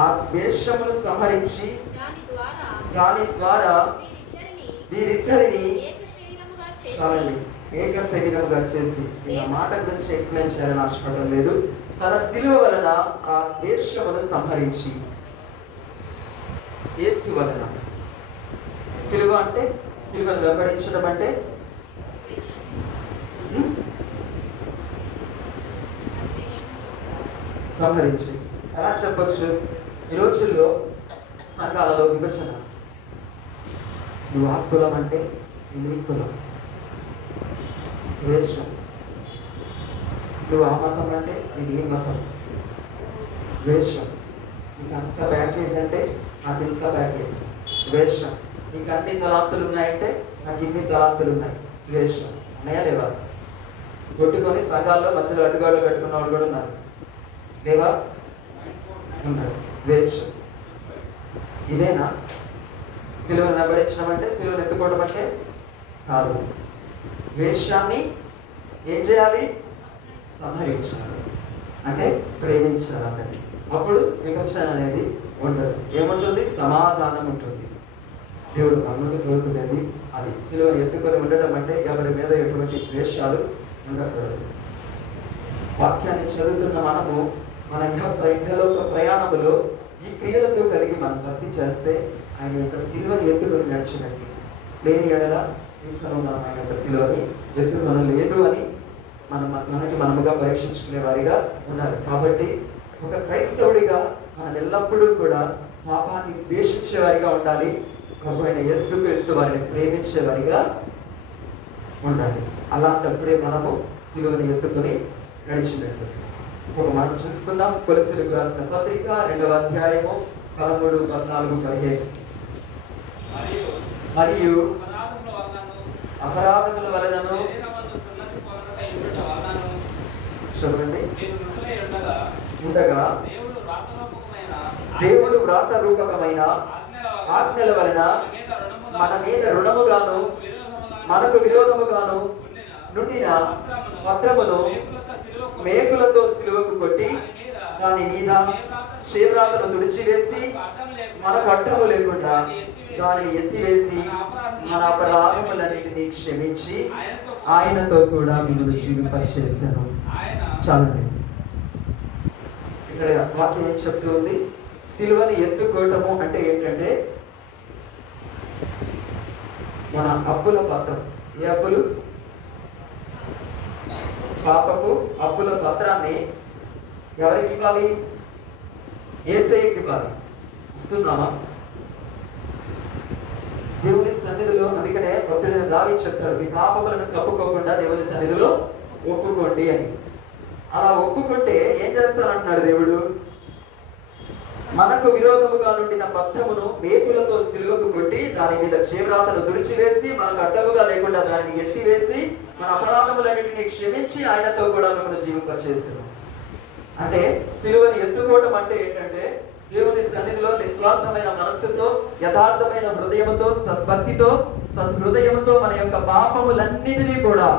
ఆ ద్వేషమును సంహరించి దాని ద్వారా వీరిద్దరిని చాలండి ఏక శరీరముగా చేసి. ఆ మాట గురించి ఎక్స్ప్లెయిన్ చేయాలని ఆశపడడం లేదు. తన సిలువ వలన ఆ ద్వేషమును సంహరించి. యేసు వలన సిలువ అంటే, సిలువను వెంబడించడం అంటే సంహరించి. ఎలా చెప్పొచ్చు? ఈ రోజుల్లో సంఘాలలో విభజన. నువ్వు ఆ కులం అంటే నీ కులం, ద్వేషం. నువ్వు ఆ మతం అంటే నేను ఈ మతం, ద్వేషం. నీకు అంత ప్యాకేజ్ అంటే నాకు ఇంత ప్యాకేజ్, ద్వేషం. నీకు అన్ని తలాంతులు ఉన్నాయంటే నాకు ఇన్ని తలాంతులు ఉన్నాయి, ద్వేషం. ఉన్నాయా లేవా? కొట్టుకొని సంఘాల్లో మధ్యలో అడ్డుగాళ్ళు కట్టుకున్న వాళ్ళు కూడా ఉన్నారు, లేవా? ఉన్నారు. ద్వేషం. ఇదేనా సిలువను వెంబడించడం అంటే? సిలువను ఎత్తుకోవడం అంటే కాదు. ద్వేషాన్ని ఏం చేయాలి? సంహరించాలి. అంటే ప్రేమించాలి అన్నది. అప్పుడు విభజన అనేది ఉండదు. ఏముంటుంది? సమాధానం ఉంటుంది. దేవుడు మనల్ని కోరుకునేది అది. సిలువను ఎత్తుకొని ఉండడం అంటే ఎవరి మీద ఎటువంటి ద్వేషాలు ఉండకూడదు. వాక్యాన్ని చదువుతున్న మనము మన ఇహలోక ప్రయాణములో ఈ క్రియలతో కలిగి మనం భక్తి చేస్తే ఆయన యొక్క సిలువని ఎత్తుకొని నడిచినట్టు. లేని ఎడల ఇంకనూ మనం ఆయన యొక్క సిలువని ఎత్తుకొని లేదు అని మనకి మనముగా పరీక్షించుకునే వారిగా ఉన్నారు. కాబట్టి ఒక క్రైస్తవుడిగా మనం ఎల్లప్పుడూ కూడా పాపాన్ని ద్వేషించే వారిగా ఉండాలి. ప్రభు అయిన యేసుక్రీస్తు వారిని ప్రేమించే వారిగా ఉండాలి. అలాంటప్పుడే మనము సిలువని ఎత్తుకొని నడిచినట్టు. ఒక మాట చూసుకుందాం. కొలస్సీయులకు రాసిన పత్రిక 2వ అధ్యాయము 13, 14, 15. మరియు అపరాధముల వలనను చూడండి ఉండగా దేవుడు వ్రాత రూపకమైన ఆజ్ఞల వలన మన మీద రుణముగాను మనకు విరోధముగాను నుండిన పత్రమును మేకులతో సిలువకు కొట్టి దాని మీద క్షేత్రాలను తుడిచివేసి మనకు అడ్డము లేకుండా దానిని ఎత్తివేసి మన అపరాధములన్నిటినీ క్షమించి ఆయనతో కూడా మిమ్మల్ని జీవింపచేశాను. చాలండి. ఇక్కడ వాక్యం ఏం చెప్తుంది? సిలువని ఎత్తుకోవటము అంటే ఏంటంటే మన అప్పుల పత్రం. ఏ అప్పులు? పాపపు అప్పుల పత్రాన్ని ఎవరికి ఇవ్వాలి? యేసయ్యకి ఇవ్వాలి. ఇస్తున్నామా? దేవుని సన్నిధిలో. అందుకనే భక్తుడైన దావీదు చెప్తారు, మీ పాపములను కప్పుకోకుండా దేవుని సన్నిధిలో ఒప్పుకోండి అని. అలా ఒప్పుకుంటే ఏం చేస్తానంటున్నాడు దేవుడు? మనకు విరోధముగా నుండిన పత్రమును మేకులతో సిలువకు కొట్టి దాని మీద చేవ్రాతను తుడిచివేసి మనకు అడ్డముగా లేకుండా దానిని ఎత్తివేసి మన అపరాధములన్నిటినీ క్షమించి ఆయనతో కూడా మిమ్మల్ని జీవింపచేసాను. అంటే సిలువని ఎత్తుకోవటం అంటే ఏంటంటే దేవుని సన్నిధిలో నిస్వార్థమైన మనస్సుతో, యథార్థమైన హృదయముతో, సద్భక్తితో, సద్హృదయముతో మన యొక్క పాపములన్నిటినీ కూడా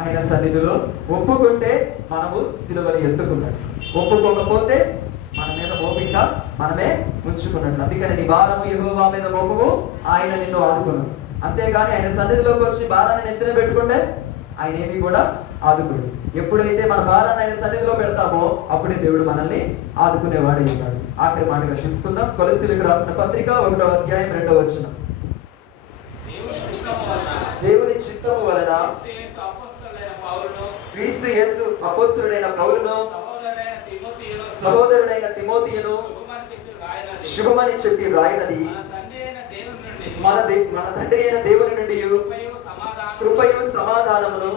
ఆయన సన్నిధిలో ఒప్పుకుంటే మనము సిలువని ఎత్తుకున్నట్టు. ఒప్పుకోకపోతే మన ఓపిక మనమే ఉంచుకున్నట్లు. అందుకని నీ భారము యెహోవా మీద మోపుము, ఆయన నిన్ను ఆదుకొను. అంతేగాని ఆయన సన్నిధిలోకి వచ్చి భారాన్ని నెత్తిన పెట్టుకుంటే ఆయన ఏమి కూడా ఆదుకోడు. ఎప్పుడైతే మన భారాన్ని ఆయన సన్నిధిలో పెడతామో అప్పుడే దేవుడు మనల్ని ఆదుకునేవాడు ఉంటాడు. ఆఖరి మాటగా చూసుకుందాం. కొలస్సీలకు రాసిన పత్రిక 1వ అధ్యాయం 2వ వచనం. దేవుని చిత్తము వలన క్రీస్తు యేసు అపోస్తలుడైన పౌలును సహోదరుడైన తిమోతియును శుభమని చెప్పి రాయినది మన తండ్రి అయిన దేవుని నుండి కృపయు సమాధానమును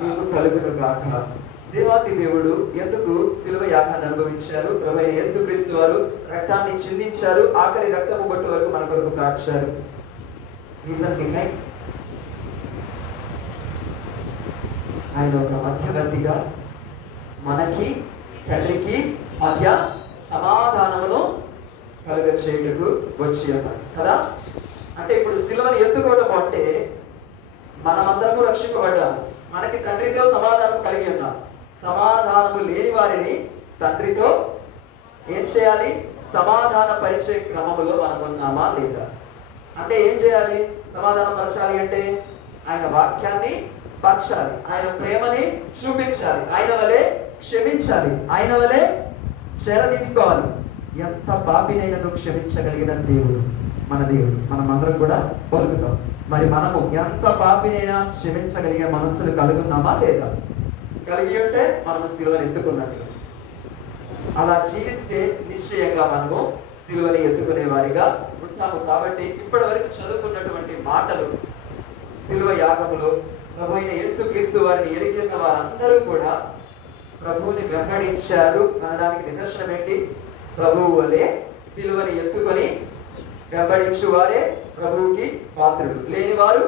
మీకు కలుగును గాక. దేవాతి దేవుడు ఎందుకు శిలువ యాగాన్ని అనుభవించారు? ప్రభువైన యేసుక్రీస్తు వారు రక్తాన్ని చిందించారు, ఆఖరి రక్తపు బొట్టు వరకు మన కొరకు కార్చారు. రీజన్ బిహైండ్, ఆయన ఒక మధ్యవర్తిగా మనకి తండ్రికి మధ్య సమాధానమును కలుగ చేయుటకు వచ్చి అన్నాడు కదా. అంటే ఇప్పుడు సిలువను ఎత్తుకోవడం అంటే మనమందరము రక్షింపబడ్డాము, మనకి తండ్రితో సమాధానం కలిగి ఉన్నాం. సమాధానము లేని వారిని తండ్రితో ఏం చేయాలి? సమాధాన పరిచయ క్రమములో మనం ఉన్నామా లేదా? అంటే ఏం చేయాలి? సమాధానం పరచాలి అంటే ఆయన వాక్యాన్ని పంచాలి, ఆయన ప్రేమని చూపించాలి, ఆయన వలె క్షమించాలి, ఆయన వలె చేర తీసుకోవాలి. ఎంత పాపినైనా నువ్వు క్షమించగలిగిన దేవుడు మన దేవుడు. మనం అందరం కూడా పలుకుతాం. మరి మనము ఎంత పాపినైనా క్షమించగలిగే మనస్సును కలుగున్నామా లేదా? కలిగి ఉంటే మనము సిలువను ఎత్తుకున్నట్లు. అలా జీవిస్తే నిశ్చయంగా మనము సిలువని ఎత్తుకునే వారిగా ఉంటాము. కాబట్టి ఇప్పటి వరకు చదువుకున్నటువంటి మాటలు సిలువ యాగములో ప్రభు అయిన యేసుక్రీస్తు వారిని ఎరిగిన వారందరూ కూడా ప్రభువుని వెంబడించారు అనడానికి నిదర్శనం ఏంటి? ప్రభువు వలె సిలువని ఎత్తుకొని వెంబడించు వారే ప్రభువుకి పాత్రులు, లేని వారు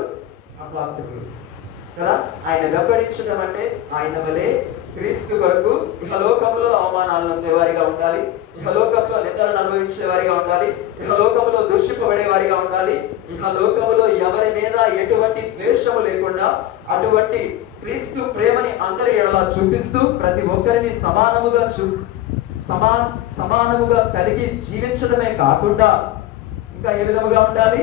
అపాత్రులు కదా. ఆయన వెంబడించడం అంటే ఆయన వలె క్రీస్తు కొరకు ఇహలోకములో అవమానాలను పొందేవారిగా ఉండాలి, ఇహలోకంలో నిందలను అనుభవించే వారిగా ఉండాలి, ఇహలోకములో దూషింపబడే వారిగా ఉండాలి, ఇహలోకములో ఎవరి మీద ఎటువంటి ద్వేషము లేకుండా అటువంటి క్రీస్తు ప్రేమని అందరి ఎడలా చూపిస్తూ ప్రతి ఒక్కరిని సమానముగా కలిగి జీవించడమే కాకుండా ఇంకా ఏ విధముగా ఉండాలి?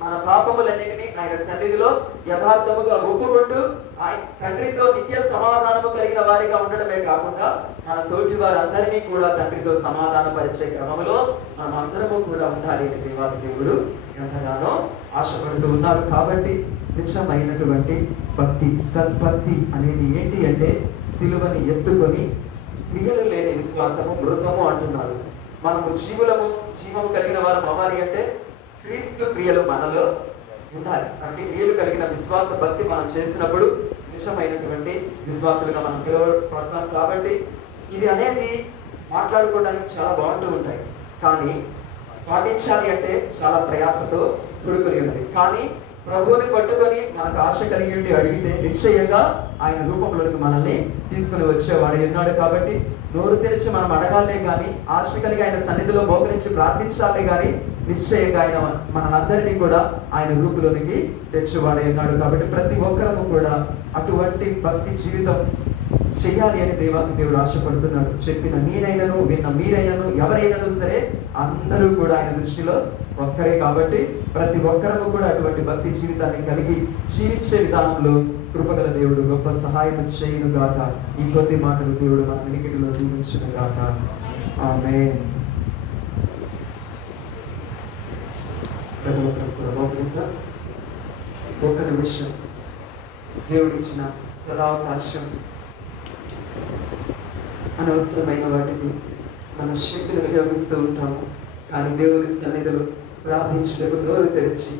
మన పాపములన్నిటినీ ఆయన సన్నిధిలో యథార్థముగా ఒప్పుకుంటూ ఆయన తండ్రితో నిత్య సమాధానము కలిగిన వారిగా ఉండడమే కాకుండా మన తోటి వారందరినీ కూడా తండ్రితో సమాధాన పరిచే క్రమములో మనం అందరము కూడా ఉండాలి అని దేవాది దేవుడు ఎంతగానో ఆశపడుతూ ఉన్నారు. కాబట్టి నిజమైనటువంటి భక్తి, సద్భక్తి అనేది ఏంటి అంటే సిలువని ఎత్తుకొని క్రియలు లేని విశ్వాసము మృతము అంటున్నారు. మనము జీవము కలిగిన వారు అవ్వాలి అంటే క్రీస్తు క్రియలు మనలో ఉండాలి. అంటే క్రియలు కలిగిన విశ్వాస భక్తి మనం చేసినప్పుడు నిజమైనటువంటి విశ్వాసులుగా మనం పిలువబడతాం. కాబట్టి ఇది అనేది మాట్లాడుకోవడానికి చాలా బాగుంటూ ఉంటాయి, కానీ పాటించాలి అంటే చాలా ప్రయాసతో కూడుకుని ఉన్నది. కానీ ప్రభువుని పట్టుకొని మనకు ఆశ కలిగి ఉండి అడిగితే నిశ్చయంగా ఆయన రూపంలోకి మనల్ని తీసుకుని వచ్చేవాడు ఉన్నాడు. కాబట్టి నోరు తెరిచి మనం అడగాలే కానీ, ఆశ కలిగి ఆయన సన్నిధిలో మోకరించి ప్రార్థించాలే కానీ నిశ్చయంగా ఆయన మనందరినీ కూడా ఆయన రూపులోనికి తెచ్చేవాడే ఉన్నాడు. కాబట్టి ప్రతి ఒక్కరము కూడా అటువంటి భక్తి జీవితం చెయ్యాలి అని దేవానికి దేవుడు ఆశపడుతున్నాడు. చెప్పిన నేనైనను విన్న మీరైనను ఎవరైనాను సరే అందరూ కూడా ఆయన దృష్టిలో ఒక్కరే. కాబట్టి ప్రతి ఒక్కరము కూడా అటువంటి భక్తి జీవితాన్ని కలిగి జీవించే విధానంలో కృపగల దేవుడు గొప్ప సహాయం చేయను గాక. ఈ కొద్ది మాటలు దేవుడు మన వినికిడిలో దీవించును గాక. ఆమేన్. ప్రతి ఒక్కరు కూడా మౌనంగా ఒక్క నిమిషం దేవుడిచ్చిన సదావకాశం అనవసరమైన వాటికి మన శక్తిని వినియోగిస్తూ ఉంటాము. కానీ దేవుని సన్నిధిలో ప్రార్థించలేకు నోరు తెరిచి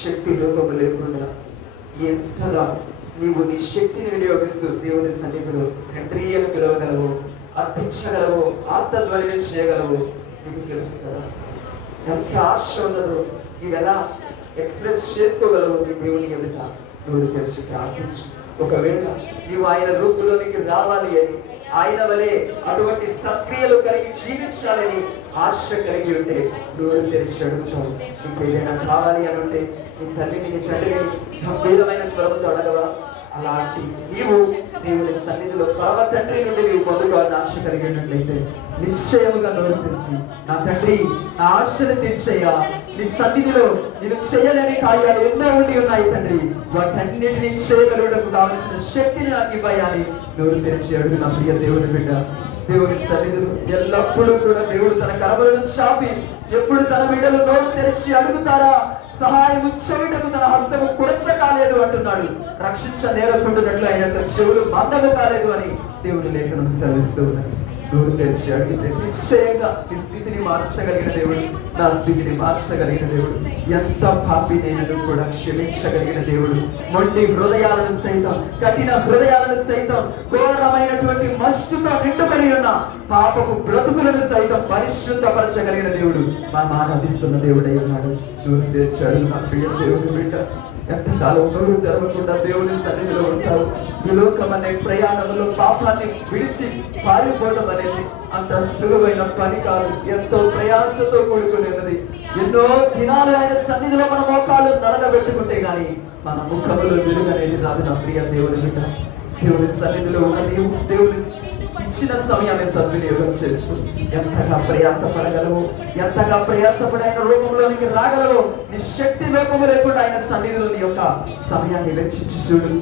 శక్తి లోపము లేకుండా ఎంతగా నీవు నీ శక్తిని వినియోగిస్తూ దేవుని సన్నిధిలో తండ్రి అని పిలవగలవు, అర్థించగలవు, ఆత్మధ్వని చేయగలవు. నీకు తెలుసు కదా ఎంత ఆశ ఉన్నదో నీవు ఎలా ఎక్స్ప్రెస్ చేసుకోగలవు. నీ దేవుని ఎదుట నోరు తెరిచి ప్రార్థించు. ఒకవేళ నీవు ఆయన రూపులోనికి రావాలి అని, ఆయన వలె అటువంటి సక్రియలు కలిగి జీవించాలని ఆశ కలిగి ఉంటే నోరు తెరిచి అడుగుతావు. నీకు ఏదైనా కావాలి అని ఉంటే నీ తల్లిని నీ తండ్రిని గంభీరమైన స్వరంతో అడగవా? అలాంటి నీవు దేవుని సన్నిధిలో పరమ తండ్రి నుండి నీవు పొందుకోవాలని ఆశ కలిగినట్లయితే నిశ్చయముగా నోరు తెరిచి, నా తండ్రి నా ఆశను తీర్చయ్యా, నీ సన్నిధిలో నేను చేయలేని కార్యాలు ఎన్నో ఉండి ఉన్నాయి తండ్రి, వాటన్నిటినీ చేయగలగడానికి కావలసిన శక్తిని నాకు ఇవ్వయాలి నోరు తెరిచి అడుగు నా ప్రియ దేవుని బిడ్డ. దేవుని సన్నిధిలో ఎల్లప్పుడూ కూడా దేవుడు తన కరములను చాపి ఎప్పుడు తన బిడ్డలు నోరు తెరిచి అడుగుతారా, సహాయం చెవిటకు తన హస్తము కురచ కాలేదు అంటున్నాడు. రక్షించ నేరకుంటున్నట్లు ఆయన చెవులు మందము కాలేదు అని దేవుని లేఖనం సెలవిస్తూ ఉన్నది. నోరు తెరిచి అడిగితే నిశ్చయంగా ఈ స్థితిని మార్చగలిగిన దేవుడు, నా స్థితిని మార్చగలిగిన దేవుడు, ఎంత పాపి నేను కూడా క్షమించగలిగిన దేవుడు, మొండి హృదయాలను సైతం, కఠిన హృదయాలను సైతం, ఘోరమైనటువంటి మస్తుతో నిండుకొని ఉన్న పాపపు బ్రతుకులను సైతం పరిశుద్ధపరచగలిగిన దేవుడు మనం ఆరాధిస్తున్న దేవుడై ఉన్నాడు. నోరు తెరిచి అడుగు నా ప్రియ దేవుని బిడ్డ. ఎంతకాలం నోరు తెరవకుండా దేవుని సన్నిధిలో ఉంటావు? ఈ లోకం అనే ప్రయాణంలో పాపాన్ని విడిచి పారిపోవడం అనేది అంత సులువైన పని కాదు. ఎంతో ప్రయాసతో కూడుకునేది. ఎన్నో దినాలు ఆయన సన్నిధిలో మన మోకాళ్ళు నలగబెట్టుకుంటే గాని మన ముఖములో వెలుగనేది రాదు. నా ప్రియ దేవుని బిడ్డ, దేవుని సన్నిధిలో ఉన్న నీవు దేవుని ఇచ్చిన సమయాన్ని సద్వినియోగం చేసుకుని ఎంతగా ప్రయాసపడగలవు, ఎంతగా ప్రయాసపడి ఆయన రూపంలోనికి రాగలవు. నీ శక్తి లోపము లేకుండా ఆయన సన్నిధిలో నీ యొక్క సమయాన్ని వెచ్చించి చూడు.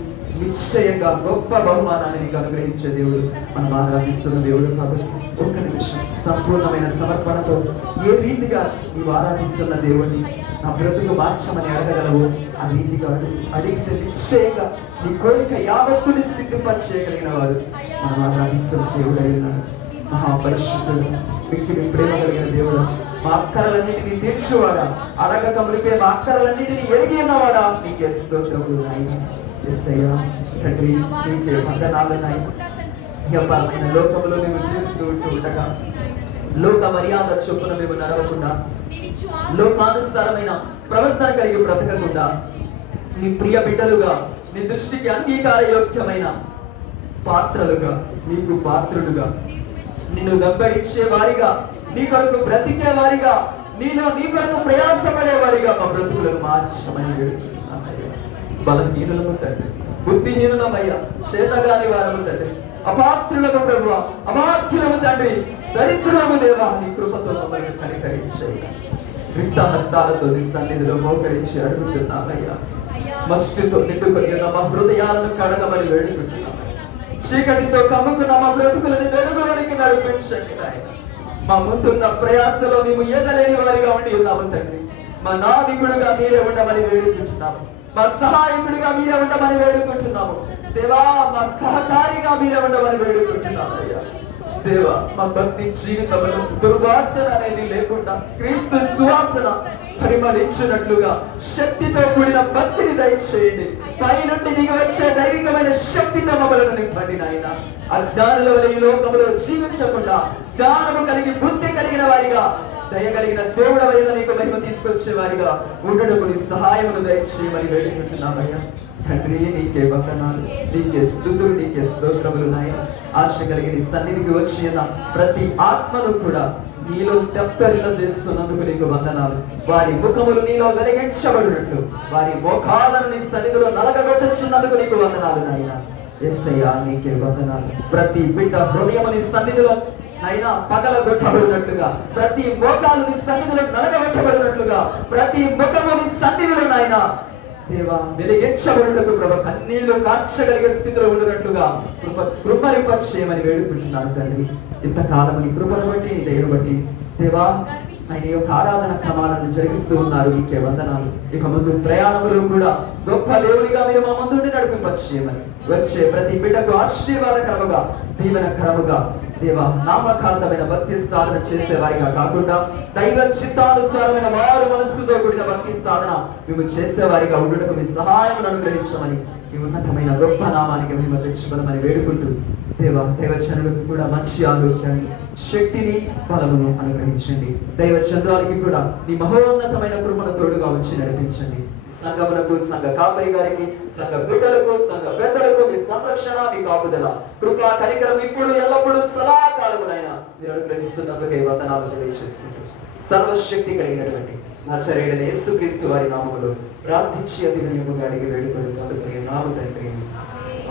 నిశ్చయంగా గొప్ప బహుమానాన్ని నీకు అనుగ్రహించే దేవుడు మనం ఆరాధిస్తున్న దేవుడు. కాబట్టి ఒక్క నిమిషం సంపూర్ణమైన సమర్పణతో ఏ రీతిగా నీవు ఆరాధిస్తున్న దేవుడిని నా బ్రతుకు మార్చమని అడగగలవు ఆ రీతిగా అడిగితే నిశ్చయంగా నీ కోరిక యావత్తుని సిద్ధింపచేయగలిగిన వాడు మనం ఆరాధిస్తున్న దేవుడై ఉన్నాడు. మహాపరిశుద్ధుడు, మిక్కిలి ప్రేమ కలిగిన దేవుడు, మా అక్కరలన్నిటినీ తీర్చువాడా, అడగక మునిపే మా అక్కరలన్నిటినీ ఎరిగి ఉన్నవాడా, నీకే స్తోత్రములు నాయన. యేసయ్యా తండ్రి, నీకే వందనాలు నాయన. వ్యాపారమైన లోకంలో మేము జీవిస్తూ ఉండగా లోక మర్యాద చొప్పున మేము నడవకుండా, లోకానుసారమైన ప్రవర్తన కలిగి బ్రతకకుండా, నీ ప్రియ బిడ్డలుగా, నీ దృష్టికి అంగీకార యోగ్యమైన పాత్రలుగా, నీకు పాత్రులుగా, నిన్ను వెంబడించే వారిగా, నీ కొరకు బ్రతికే వారిగా, నీలో నీ కొరకు ప్రయాసపడే వారిగా మా బ్రతుకులను మార్చమని వేడుకుంటున్నాం. బలహీనులము తండ్రి, బుద్ధిహీనులమయ్యా, చేతగాని వారము తండ్రి, అపాత్రులకు ప్రభువా, అమాత్యులము తండ్రి, దరిద్రులము దేవా, నీ కృపతో మమ్మల్ని కనికరించయ్యా. రిక్త హస్తాలతో నీ సన్నిధిలో మోకరించి అడుగుతున్నామయ్యా. మస్తితో నిండుకొని ఉన్న మా హృదయాలను కడగమని వేడుకుంటున్నాం. చీకటితో కమ్ముకున్న మా బ్రతుకులని వెలుగులోనికి నడిపించండి నాయన. మా ముందున్న ప్రయాసలో మేము ఏదలేని వారిగా ఉండి ఉన్నాము తండ్రి. మా నావికుడుగా మీరే ఉండమని వేడుకుంటున్నాము. మా సహాయకుడిగా మీరే ఉండమని వేడుకుంటున్నాము దేవా. మా సహకారిగా మీరే ఉండమని వేడుకుంటున్నాము అయ్యా. దేవా, మా భక్తి జీవితంలో దుర్వాసన అనేది లేకుండా క్రీస్తు సువాసన పరిమళించినట్లుగా శక్తితో కూడిన భక్తిని దయచేయండి. పైనుండి దిగి వచ్చే దైవికమైన శక్తితో మమ్మల్ని నింపండి నాయన. అజ్ఞానుల వలె ఈ లోకంలో జీవించకుండా జ్ఞానము కలిగి బుద్ధి కలిగిన వారిగా, దయగలిగిన దేవుడవైన నీకు మహిమ తీసుకొచ్చే వారిగా ఉండటకు నీ సహాయమును దయచేయమని వేడుకుంటున్నామయ్యా. తండ్రి, నీకే వందనాలు, నీకే స్తుతులు, నీకే స్తోత్రములు నాయన. ఆశ కలిగి నీ సన్నిధికి వచ్చిన ప్రతి ఆత్మను కూడా నీలో తెప్పరిలో చేస్తున్నందుకు నీకు వందనాలు. వారి ముఖములు నీలో వెలిగించబడినట్లు వారి మోకాలను నీ సన్నిధిలో నలగగొట్టుచున్నందుకు నీకు వందనాలు నాయన. యేసయ్యా, నీకే వందనాలు. ప్రతి బిడ్డ హృదయము నీ సన్నిధిలో నైనా పగలగొట్టబడినట్లుగా, ప్రతి మోకాలు నీ సన్నిధిలో నలగగొట్టబడినట్లుగా, ప్రతి ముఖము నీ సన్నిధిలో నాయనా దేవా వెలిగించబడినట్టు ప్రభు కన్నీళ్లు కార్చగలిగే స్థితిలో ఉండినట్లుగా కృపనిపచేయమని వేడుకుంటున్నాను తండ్రి. ఇంతకాలం నీ కృపను బట్టి, నీ దయను బట్టి దేవా ఆయన యొక్క ఆరాధన క్రమాలను జరిగిస్తూ ఉన్నారు. నీకే వందనాలు. ఇక ముందు ప్రయాణంలో కూడా గొప్ప దేవునిగా మీరు మా ముందు నడిపింపచేయమని, వచ్చే ప్రతి బిడ్డకు ఆశీర్వాదకరముగా, దీవెనకరముగా దేవా నామకాంతమైన భక్తి సాధన చేసే వారిగా కాకుండా దైవ చిత్తానుసారమైన వారు మనస్సుతో కూడిన భక్తి సాధన మేము చేసేవారిగా ఉండటకు మీ సహాయం అనుగ్రహించమని, మీ ఉన్నతమైన గొప్ప నామానికి మేము తెచ్చుకోమని వేడుకుంటూ దేవా దైవచనులకు కూడా మంచి ఆరోగ్యాన్ని, శక్తిని, బలమును అనుగ్రహించండి. దైవచంద్రాలకి కూడా నీ మహోన్నతమైన కృపను తోడుగా ఉంచి నడిపించండి. సంఘములకు, సంఘ కాపరి గారికి, సంఘ బిడ్డలకు, సంఘ పెద్దలకు మీ సంరక్షణ, మీ కాపుదల, కృపా కనికరం ఇప్పుడు ఎల్లప్పుడూ సదాకాలమునైనా మీరు అనుగ్రహిస్తున్నందుకే వందనాలు తెలియజేసుకుంటూ సర్వశక్తి కలిగినటువంటి నజరేయుడైన యేసుక్రీస్తు వారి నామములో ప్రార్థించి అతి వినియముగా అడిగి వేడుకొని పొందుకునే నామ తండ్రి.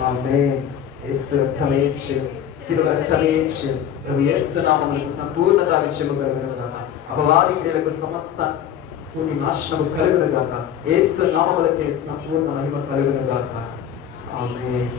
ఆమేన్. యేసు రక్తమే ఇచ్చు, శిలువ రక్తమే ఇచ్చు. ప్రభు యేసు నామములకు సంపూర్ణత విజయము కలుగును గాక. అపవాది క్రియలకు సమస్త నాశనము కలుగును గాక. యేసు నామములకే సంపూర్ణ మహిమ కలుగును గాక. ఆమేన్.